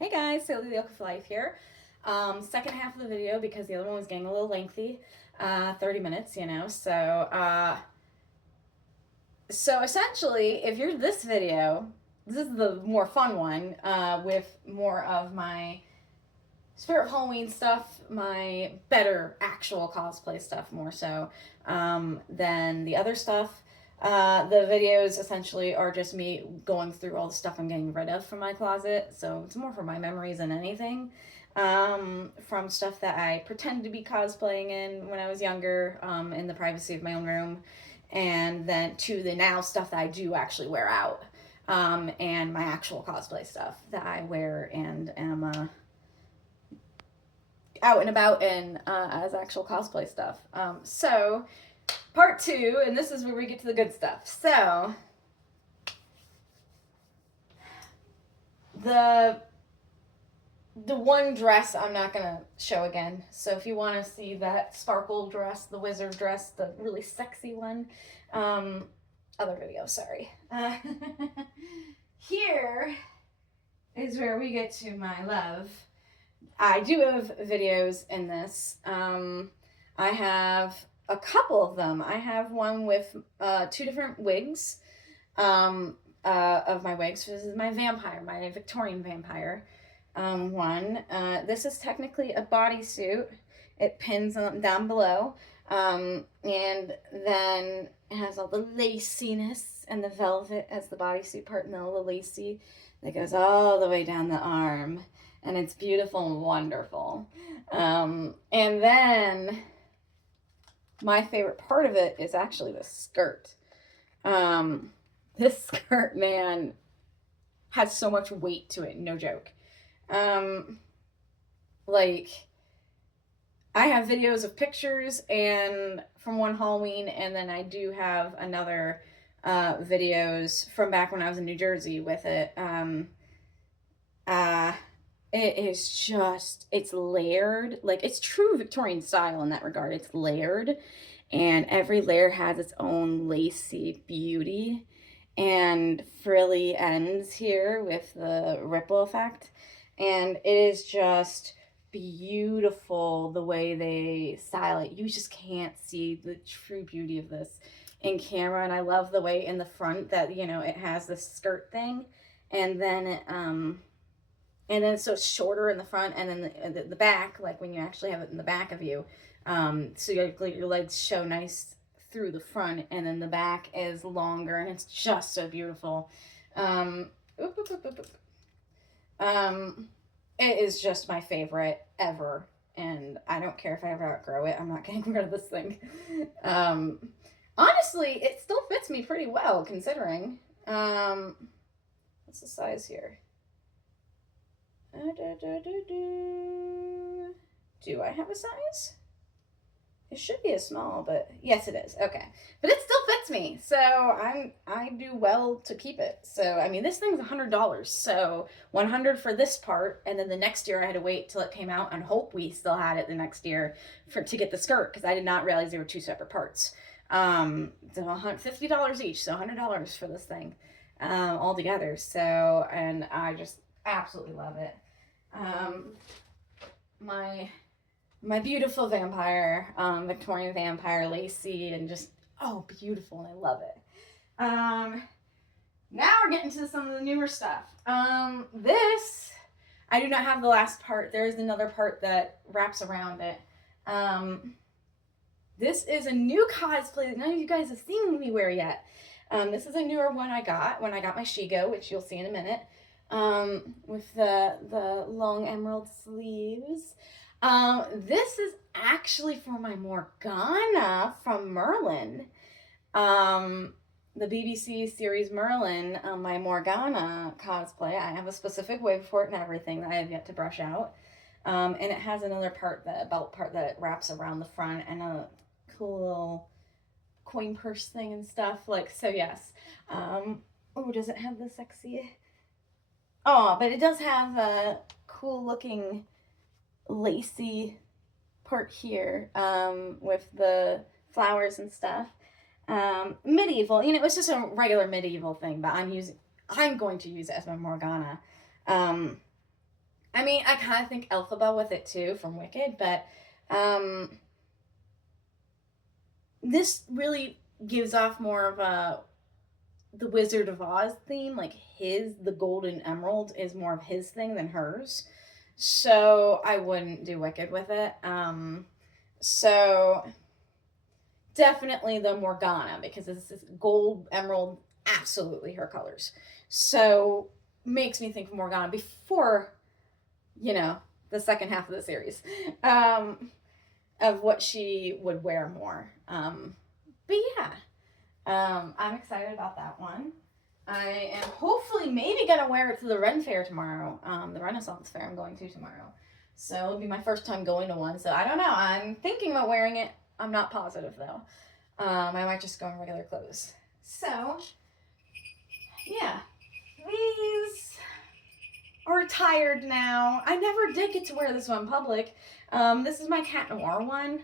Hey guys, Saley the Yoke of Life here. Second half of the video because the other one was getting a little lengthy, 30 minutes, So essentially, if you're this video, this is the more fun one with more of my Spirit of Halloween stuff, my better actual cosplay stuff more so than the other stuff. The videos essentially are just me going through all the stuff I'm getting rid of from my closet, so it's more for my memories than anything. From stuff that I pretended to be cosplaying in when I was younger, in the privacy of my own room, and then to the now stuff that I do actually wear out, and my actual cosplay stuff that I wear and am out and about in as actual cosplay stuff. So part two, and this is where we get to the good stuff. So the one dress I'm not gonna show again. So if you want to see that sparkle dress, the wizard dress, the really sexy one, other video. Sorry. Here is where we get to my love. I do have videos in this. I have a couple of them. I have one with two different wigs of my wigs. So this is my vampire, my Victorian vampire one. This is technically a bodysuit. It pins down below. And then it has all the laciness and the velvet as the bodysuit part and all the lacy that goes all the way down the arm. And it's beautiful and wonderful. And then my favorite part of it is actually the skirt. This skirt, man, has so much weight to it, no joke. Like, I have videos of pictures and from one Halloween, and then I do have another videos from back when I was in New Jersey with it. It is just, it's layered. Like, it's true Victorian style in that regard. It's layered, and every layer has its own lacy beauty and frilly ends here with the ripple effect. And it is just beautiful the way they style it. You just can't see the true beauty of this in camera. And I love the way in the front that, you know, it has this skirt thing, and then so it's shorter in the front, and then the back, like when you actually have it in the back of you, so your legs show nice through the front, and then the back is longer, and it's just so beautiful. It is just my favorite ever, and I don't care if I ever outgrow it. I'm not getting rid of this thing. Honestly, it still fits me pretty well, considering. What's the size here? Do I have a size? It should be a small, but yes, it is. Okay, but it still fits me, so I do well to keep it. So I mean, this thing's $100, so $100 for this part, and then the next year I had to wait till it came out and hope we still had it the next year to get the skirt, because I did not realize they were two separate parts. So $50 each, so $100 for this thing all together. So, and I just absolutely love it. My beautiful vampire, Victorian vampire, lacy, and just, oh, beautiful, and I love it. Now we're getting to some of the newer stuff. This, I do not have the last part. There is another part that wraps around it. This is a new cosplay that none of you guys have seen me wear yet. This is a newer one I got when I got my Shigo, which you'll see in a minute. With the long emerald sleeves. This is actually for my Morgana from Merlin. The BBC series Merlin, my Morgana cosplay. I have a specific wig for it and everything that I have yet to brush out. And it has another part, the belt part, that it wraps around the front, and a cool little coin purse thing and stuff. Like, so yes. Oh, does it have the sexy... Oh, but it does have a cool looking lacy part here, with the flowers and stuff. Medieval, you know, it's just a regular medieval thing, but I'm going to use it as my Morgana. I mean, I kind of think Elphaba with it too from Wicked, but um, this really gives off more of a the Wizard of Oz theme. Like the golden emerald is more of his thing than hers. So I wouldn't do Wicked with it. So definitely the Morgana, because this is gold emerald, absolutely her colors. So makes me think of Morgana before, you know, the second half of the series, of what she would wear more. But yeah, I'm excited about that one. I am hopefully maybe gonna wear it to the Ren Fair tomorrow, the Renaissance Fair I'm going to tomorrow. So it'll be my first time going to one. So I don't know. I'm thinking about wearing it. I'm not positive though. I might just go in regular clothes. So yeah, these are retired now. I never did get to wear this one in public. This is my Cat Noir one.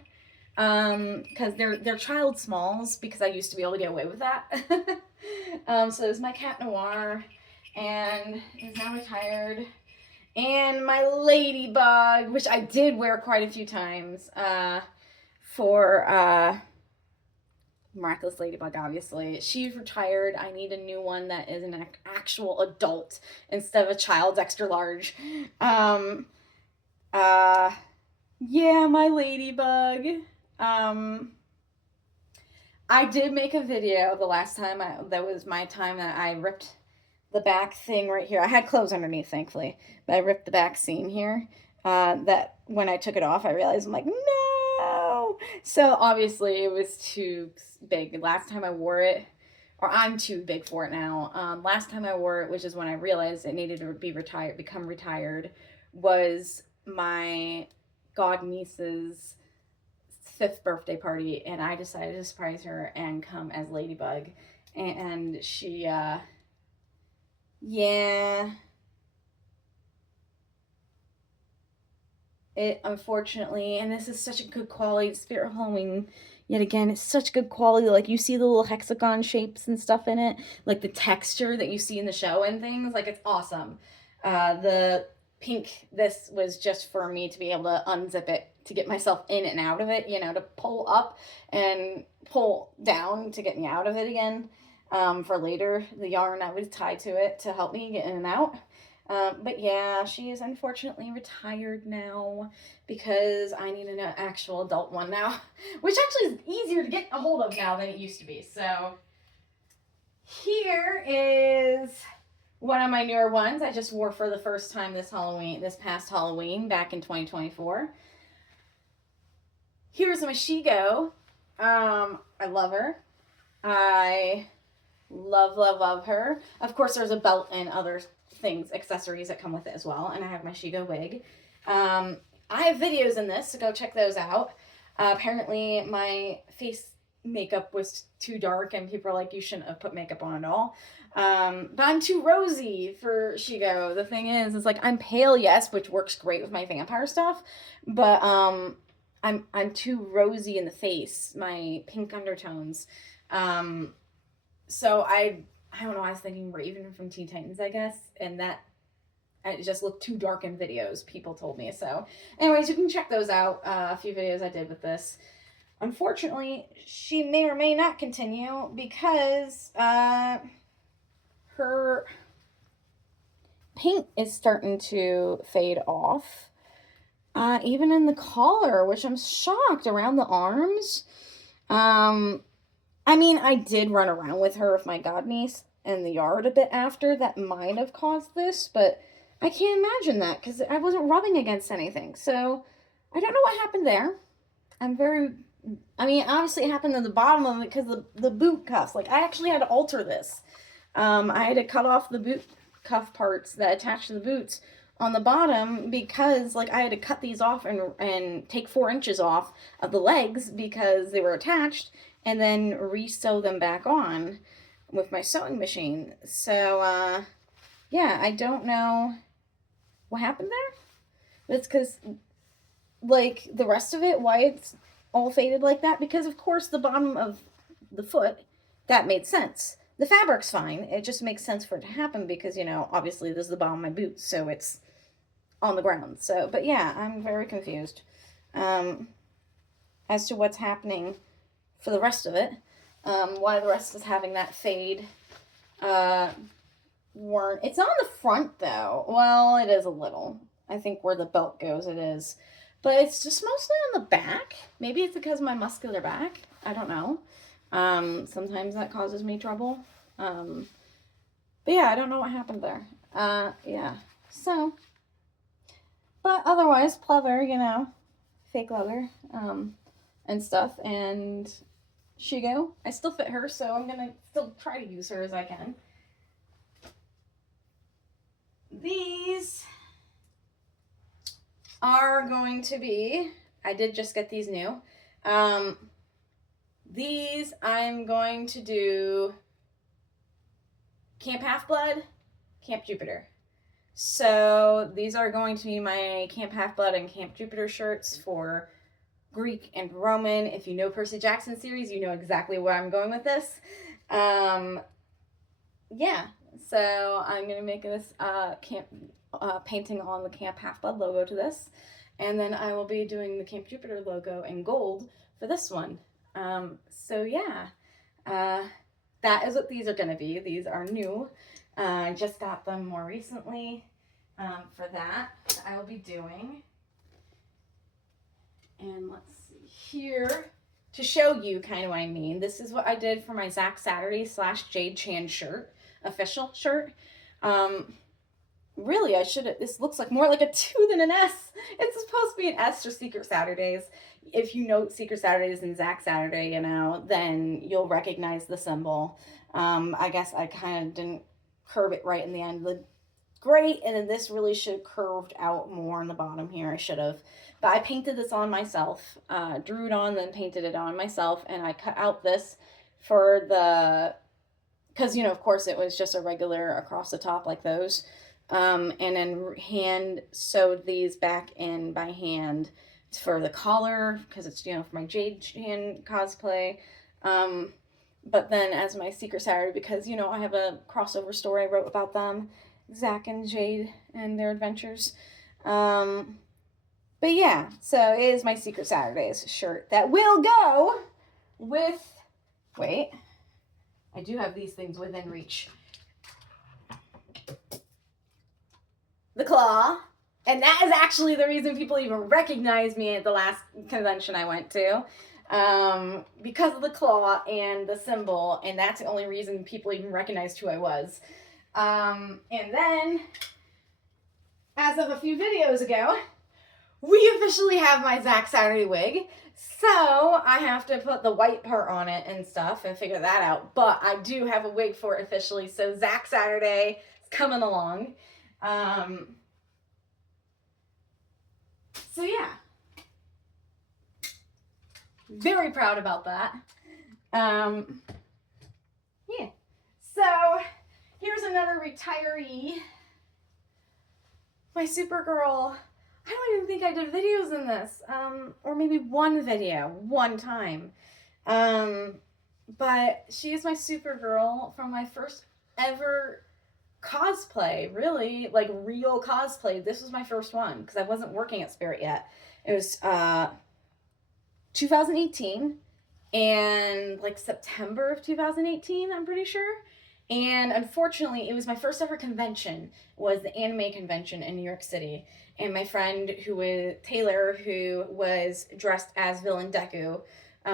Because they're child smalls, because I used to be able to get away with that. So it's my Cat Noir, and is now retired. And my Ladybug, which I did wear quite a few times, for Miraculous Ladybug, obviously. She's retired. I need a new one that is an actual adult instead of a child's extra large. Yeah, my Ladybug. I did make a video the last time. That was my time that I ripped the back thing right here. I had clothes underneath, thankfully, but I ripped the back seam here. That when I took it off, I realized I'm like, no. So obviously it was too big. Last time I wore it, or I'm too big for it now. Last time I wore it, which is when I realized it needed to become retired, was my god niece's 5th birthday party, and I decided to surprise her and come as Ladybug. And she, yeah. It unfortunately, and this is such a good quality, Spirit of Halloween, yet again, it's such good quality. Like, you see the little hexagon shapes and stuff in it, like the texture that you see in the show and things, like, it's awesome. The pink, this was just for me to be able to unzip it, to get myself in and out of it, to pull up and pull down to get me out of it again, for later. The yarn I would tie to it to help me get in and out. But yeah, she is unfortunately retired now, because I need an actual adult one now, which actually is easier to get a hold of now than it used to be. So here is one of my newer ones I just wore for the first time this past Halloween, back in 2024. Here's my Shigo. I love her. I love her. Of course, there's a belt and other things, accessories that come with it as well. And I have my Shigo wig. I have videos in this, so go check those out. Apparently, my face makeup was too dark, and people are like, you shouldn't have put makeup on at all. But I'm too rosy for Shigo. The thing is like, I'm pale, yes, which works great with my vampire stuff, but I'm too rosy in the face, my pink undertones. So I don't know, I was thinking Raven from Teen Titans, I guess, and that it just looked too dark in videos, people told me. So anyways, you can check those out, a few videos I did with this. Unfortunately, she may or may not continue, because her paint is starting to fade off. Even in the collar, which I'm shocked, around the arms. I mean, I did run around with her with my godniece in the yard a bit after. That might have caused this, but I can't imagine that, because I wasn't rubbing against anything. So I don't know what happened there. Obviously it happened at the bottom of it, because the boot cuffs. Like, I actually had to alter this. I had to cut off the boot cuff parts that attach to the boots on the bottom, because like I had to cut these off and take 4 inches off of the legs because they were attached, and then re-sew them back on with my sewing machine. So yeah, I don't know what happened there. That's because, like, the rest of it, why it's all faded like that, because of course the bottom of the foot, that made sense. The fabric's fine, it just makes sense for it to happen, because obviously this is the bottom of my boots, so it's on the ground. So, but yeah, I'm very confused as to what's happening for the rest of it. Why the rest is having that fade. It's on the front though. Well, it is a little. I think where the belt goes, it is. But it's just mostly on the back. Maybe it's because of my muscular back. I don't know. Sometimes that causes me trouble. But yeah, I don't know what happened there. Yeah. So, but otherwise, pleather, you know, fake leather, and stuff. And Shigo, I still fit her, so I'm gonna still try to use her as I can. These are going to be, I did just get these new. These I'm going to do Camp Half-Blood, Camp Jupiter. So these are going to be my Camp Half-Blood and Camp Jupiter shirts for Greek and Roman. If you know Percy Jackson series, you know exactly where I'm going with this. Yeah, so I'm going to make this painting on the Camp Half-Blood logo to this. And then I will be doing the Camp Jupiter logo in gold for this one. So yeah, that is what these are going to be. These are new. I just got them more recently. For that, I will be doing. And let's see here. To show you kind of what I mean, this is what I did for my Zach Saturday / Jade Chan shirt, official shirt. Really, this looks like more like a 2 than an S. It's supposed to be an S for Secret Saturdays. If you know Secret Saturdays and Zach Saturday, you know, then you'll recognize the symbol. I guess I kind of didn't curve it right in the end. Great, and then this really should have curved out more in the bottom here. I should have. But I painted this on myself, drew it on, then painted it on myself, and I cut out this for because, you know, of course it was just a regular across the top like those. And then hand sewed these back in by hand for the collar, because it's, you know, for my Jade Chan cosplay. But then as my Secret Saturday, because, you know, I have a crossover story I wrote about them, Zach and Jade and their adventures. But yeah, so it is my Secret Saturdays shirt that will go with, wait, I do have these things within reach. The claw. And that is actually the reason people even recognize me at the last convention I went to. Because of the claw and the symbol, and that's the only reason people even recognized who I was. And then, as of a few videos ago, we officially have my Zach Saturday wig. So I have to put the white part on it and stuff and figure that out. But I do have a wig for it officially. So Zach Saturday is coming along. So yeah. Very proud about that. Yeah. So here's another retiree. My Supergirl. I don't even think I did videos in this. Or maybe one video, one time. But she is my Supergirl from my first ever cosplay, really, like real cosplay. This was my first one, because I wasn't working at Spirit yet. It was, 2018, and like September of 2018, I'm pretty sure. And unfortunately, it was my first ever convention, was the anime convention in New York City. And my friend, who was Taylor, who was dressed as Villain Deku,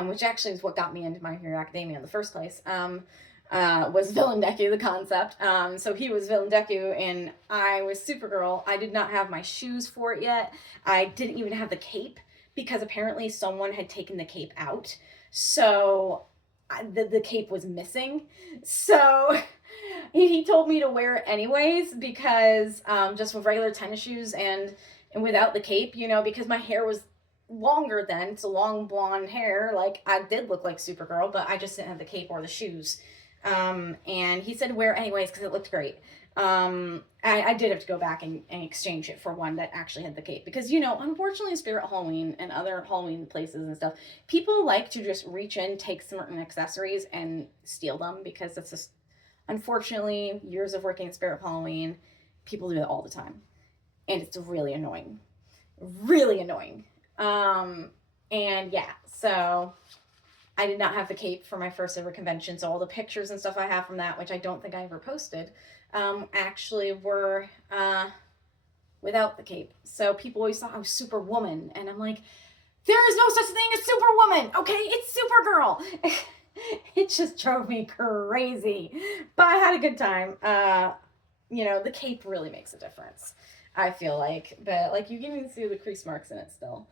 which actually is what got me into My Hero Academia in the first place, was Villain Deku, the concept. So he was Villain Deku, and I was Supergirl. I did not have my shoes for it yet. I didn't even have the cape, because apparently someone had taken the cape out. So the cape was missing. So he told me to wear it anyways, because just with regular tennis shoes and without the cape, you know, because my hair was longer then. It's a long blonde hair. Like, I did look like Supergirl, but I just didn't have the cape or the shoes. And he said wear it anyways because it looked great. I did have to go back and exchange it for one that actually had the cape, because, you know, unfortunately Spirit Halloween and other Halloween places and stuff, people like to just reach in, take certain accessories and steal them, because that's just, unfortunately, years of working at Spirit Halloween, people do it all the time. and it's really annoying. Really annoying. And yeah, so I did not have the cape for my first ever convention, so all the pictures and stuff I have from that, which I don't think I ever posted, actually were without the cape. So people always thought I was Superwoman, and I'm like, there is no such thing as Superwoman, okay? It's Supergirl. It just drove me crazy, but I had a good time. You know, the cape really makes a difference, I feel like, but like you can even see the crease marks in it still.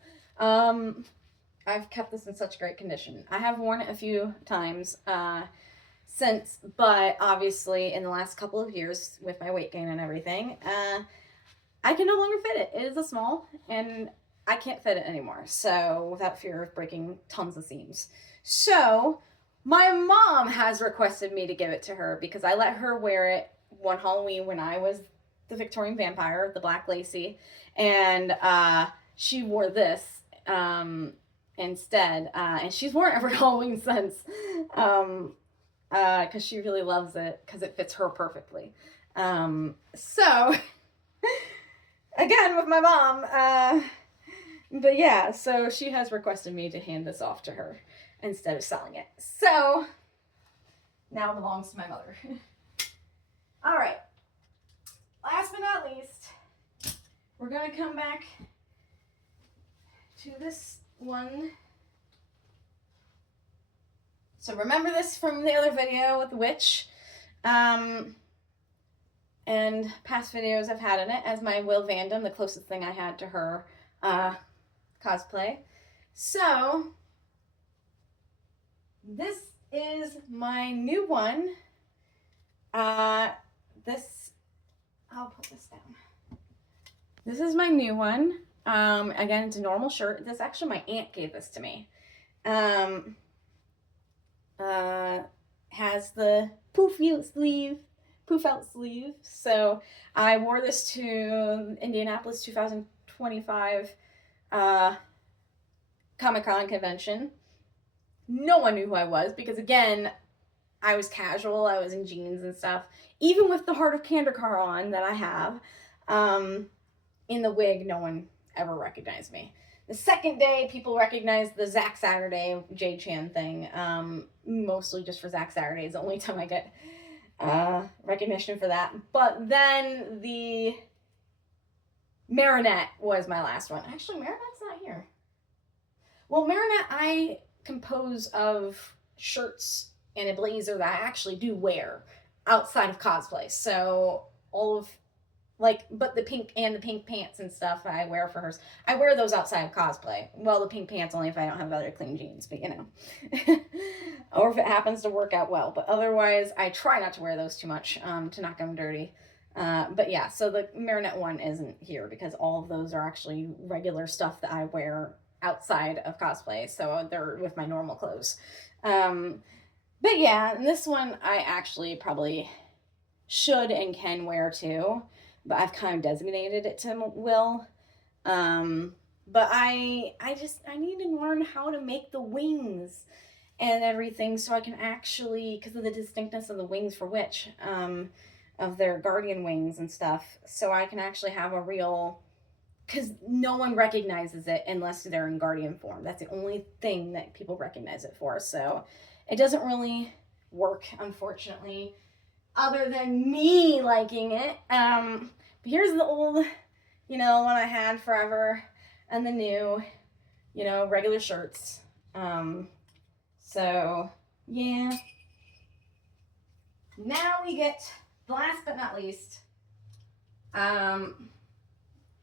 I've kept this in such great condition. I have worn it a few times since, but obviously in the last couple of years with my weight gain and everything, I can no longer fit it. It is a small, and I can't fit it anymore, so without fear of breaking tons of seams. So my mom has requested me to give it to her because I let her wear it one Halloween when I was the Victorian vampire, the black lacy, and she wore this instead, and she's worn it every Halloween since, because she really loves it because it fits her perfectly. So again with my mom, but yeah, so she has requested me to hand this off to her instead of selling it. So now it belongs to my mother. All right. Last but not least, we're going to come back to this one. So remember this from the other video with the witch. And past videos I've had in it as my Will Vandam, the closest thing I had to her cosplay. So this is my new one. I'll put this down. This is my new one. Again, it's a normal shirt. This actually, my aunt gave this to me. Has the poof out sleeve. So I wore this to Indianapolis 2025 Comic-Con convention. No one knew who I was because, again, I was casual. I was in jeans and stuff. Even with the Heart of Kandahar on that I have, in the wig, no one ever recognized me. The second day, people recognized the Zack Saturday Jade Chan thing, mostly just for Zack Saturday. It's the only time I get recognition for that. But then the Marinette was my last one. Actually, Marinette's not here. Well, Marinette, I compose of shirts and a blazer that I actually do wear outside of cosplay. So all of, like, but the pink pants and stuff I wear for hers, I wear those outside of cosplay. Well, the pink pants only if I don't have other clean jeans, but you know. Or if it happens to work out well. But otherwise, I try not to wear those too much to not get them dirty. But yeah, so the Marinette one isn't here because all of those are actually regular stuff that I wear outside of cosplay. So they're with my normal clothes. But yeah, and this one I actually probably should and can wear too, but I've kind of designated it to Will. But I need to learn how to make the wings and everything so I can actually, because of the distinctness of the wings for Witch, of their guardian wings and stuff, so I can actually have a real, because no one recognizes it unless they're in guardian form. That's the only thing that people recognize it for. So it doesn't really work, unfortunately, other than me liking it. But here's the old, you know, one I had forever, and the new, you know, regular shirts. So yeah. Now we get, last but not least,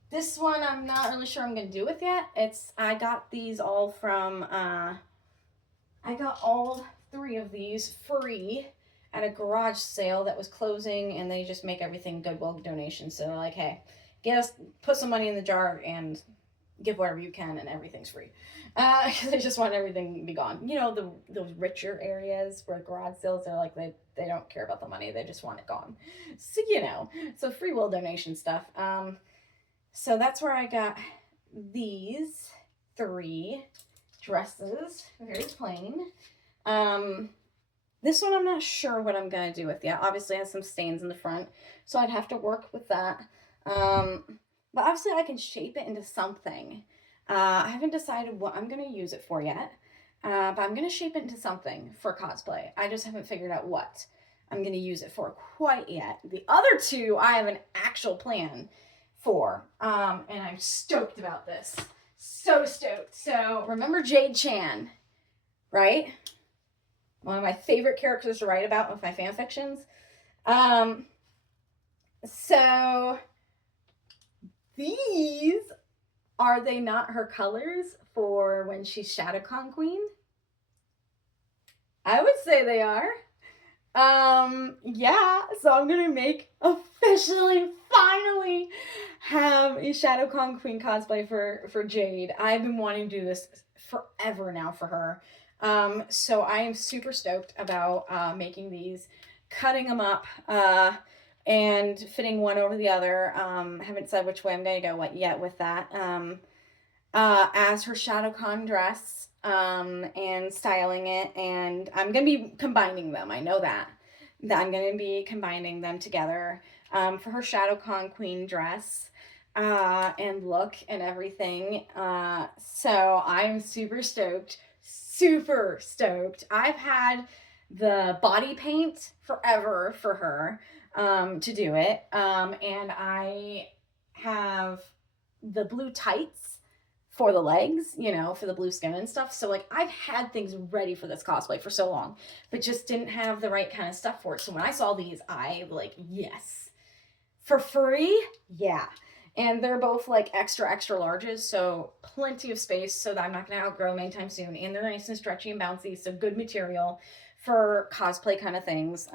this one I'm not really sure I'm going to do with yet. I got these all from, I got all 3 of these free at a garage sale that was closing, and they just make everything Goodwill donations. So they're like, hey, put some money in the jar and give whatever you can, and everything's free. Because they just want everything to be gone. You know, those richer areas where garage sales are like, they don't care about the money, they just want it gone. So, you know, so free will donation stuff. So that's where I got these 3 dresses, very plain. This one I'm not sure what I'm going to do with yet. Obviously it has some stains in the front, so I'd have to work with that. But obviously I can shape it into something. I haven't decided what I'm going to use it for yet. But I'm going to shape it into something for cosplay. I just haven't figured out what I'm going to use it for quite yet. The other two, I have an actual plan for. And I'm stoked about this. So stoked. So remember Jade Chan, right? One of my favorite characters to write about with my fan fictions. So these, are they not her colors for when she's ShadowCon Queen? I would say they are. Yeah, so I'm gonna make officially, finally have a ShadowCon Queen cosplay for Jade. I've been wanting to do this forever now for her. So I am super stoked about making these, cutting them up, and fitting one over the other. Haven't decided which way I'm gonna go yet with that. As her ShadowCon dress, and styling it, and I'm gonna be combining them. I know that I'm gonna be combining them together, for her ShadowCon Queen dress, and look and everything. So I'm super stoked. Super stoked. I've had the body paint forever for her, to do it. And I have the blue tights for the legs, you know, for the blue skin and stuff. So like I've had things ready for this cosplay for so long, but just didn't have the right kind of stuff for it. So when I saw these, I like, yes. For free? Yeah. And they're both like extra, extra larges, so plenty of space so that I'm not going to outgrow them anytime soon. And they're nice and stretchy and bouncy, so good material for cosplay kind of things.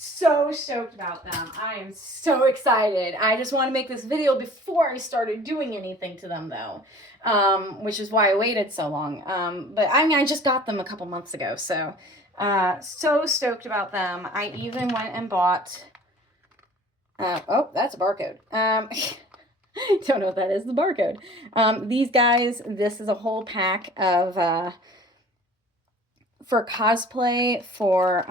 So stoked about them. I am so excited. I just want to make this video before I started doing anything to them though, which is why I waited so long. But I mean, I just got them a couple months ago, so so stoked about them. I even went and bought, oh, that's a barcode. Don't know what that is, the barcode. These guys, this is a whole pack of, for cosplay, for,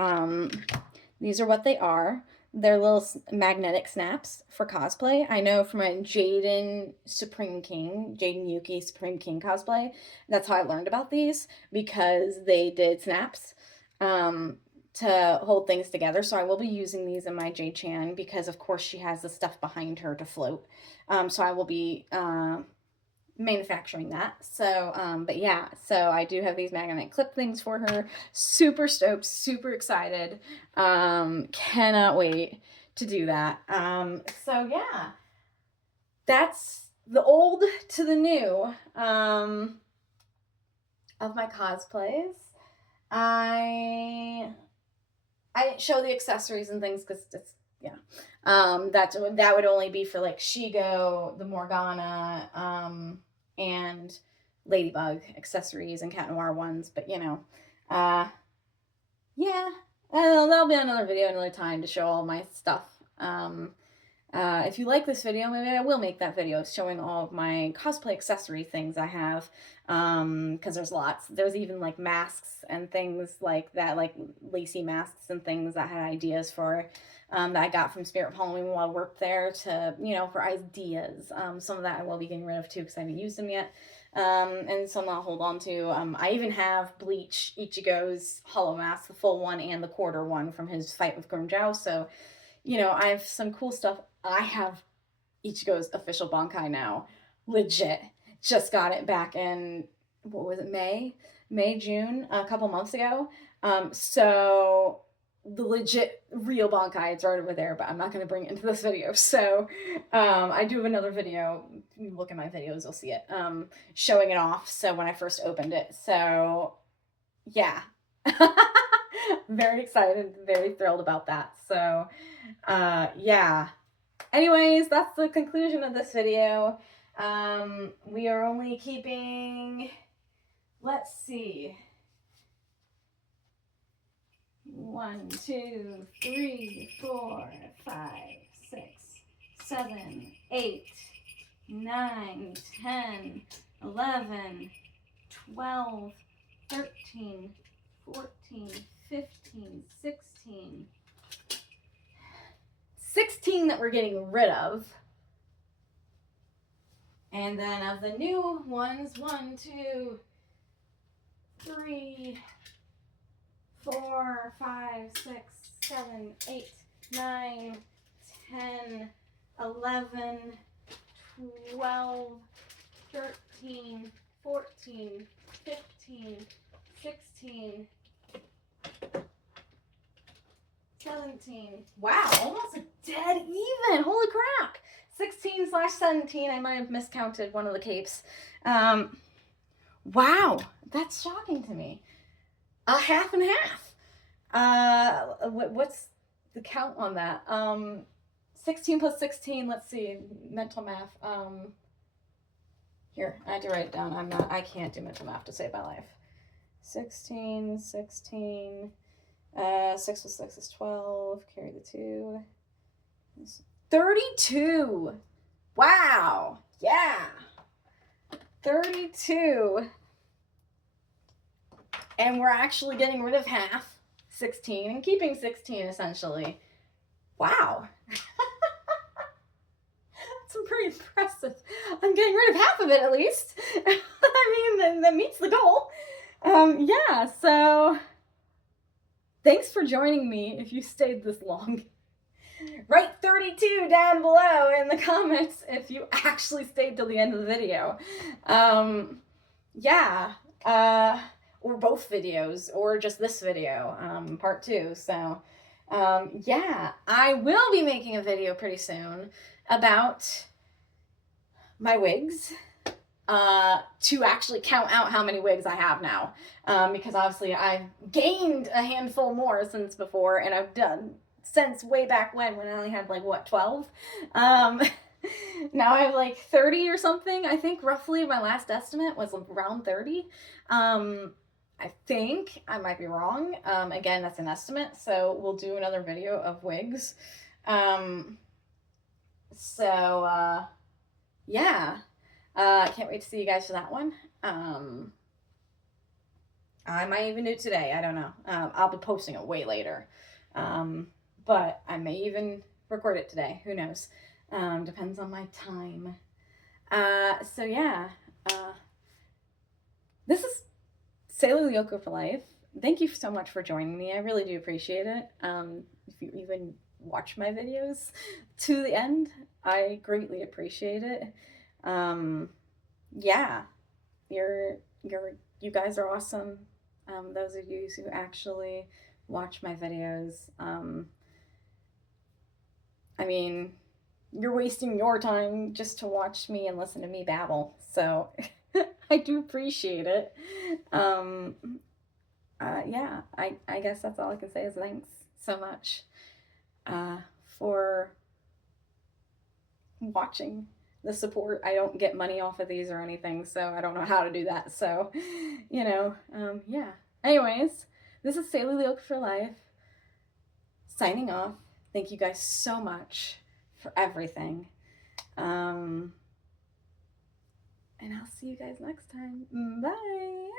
these are what they are. They're little magnetic snaps for cosplay. I know from my Jaden Yuki Supreme King cosplay, that's how I learned about these, because they did snaps, to hold things together. So I will be using these in my Jade Chan because of course she has the stuff behind her to float. So I will be manufacturing that. So, but yeah, so I do have these magnet clip things for her. Super stoked, super excited. Cannot wait to do that. So yeah, that's the old to the new, of my cosplays. I didn't show the accessories and things because it's, yeah. That would only be for like Shigo, the Morgana, and Ladybug accessories and Cat Noir ones. But you know, yeah, that'll be another video another time to show all my stuff. If you like this video, maybe I will make that video showing all of my cosplay accessory things I have, because there's lots. There's even like masks and things like that, like lacy masks and things that I had ideas for, that I got from Spirit of Halloween while I worked there, to, you know, for ideas. Some of that I will be getting rid of too because I haven't used them yet, and some I'll hold on to. I even have Bleach Ichigo's hollow mask, the full one and the quarter one from his fight with Grimjow, so you know, I have some cool stuff. I have Ichigo's official Bankai now. Legit. Just got it back in, what was it, May, June, a couple months ago. So the legit real Bankai, it's right over there, but I'm not going to bring it into this video. So I do have another video. If you look at my videos, you'll see it, showing it off. So when I first opened it. So yeah. Very excited, very thrilled about that. So yeah. Anyways, that's the conclusion of this video. We are only keeping, let's see, 1, 2, 3, 4, 5, 6, 7, 8, 9, 10, 11, 12, 13, 14, 15, 16 that we're getting rid of. And then of the new ones, 1, 2, 3, 4, 5, 6, 7, 8, 9, 10, 11, 12, 13, 14, 15, 16, 17. Wow, almost a dead even. Holy crap. 16/17. I might have miscounted one of the capes. Wow, that's shocking to me. A half and half. What's the count on that? 16 plus 16, let's see, mental math. Here, I had to write it down. I can't do mental math to save my life. 16, 16, 6 plus 6 is 12, carry the 2. 32. Wow, yeah. 32. And we're actually getting rid of half, 16, and keeping 16 essentially. Wow. That's pretty impressive. I'm getting rid of half of it at least. I mean, that meets the goal. Yeah, so thanks for joining me if you stayed this long. Write 32 down below in the comments if you actually stayed till the end of the video. Yeah. Or both videos, or just this video, part 2. So, yeah, I will be making a video pretty soon about my wigs, to actually count out how many wigs I have now, because obviously I've gained a handful more since before, and I've done since way back when I only had like, what, 12? Now I have like 30 or something. I think roughly my last estimate was around 30. I think I might be wrong. Again, that's an estimate, so we'll do another video of wigs. Yeah. Can't wait to see you guys for that one. I might even do it today. I don't know. I'll be posting it way later. But I may even record it today. Who knows? Depends on my time. So yeah. This is Sailor Lyoko for life. Thank you so much for joining me. I really do appreciate it. If you even watch my videos to the end, I greatly appreciate it. Yeah, you guys are awesome. Those of you who actually watch my videos. I mean, you're wasting your time just to watch me and listen to me babble. So I do appreciate it. Yeah, I guess that's all I can say is thanks so much for watching, the support. I don't get money off of these or anything, so I don't know how to do that. So, you know, yeah. Anyways, this is Sailor Lyoko for life, signing off. Thank you guys so much for everything. And I'll see you guys next time. Bye.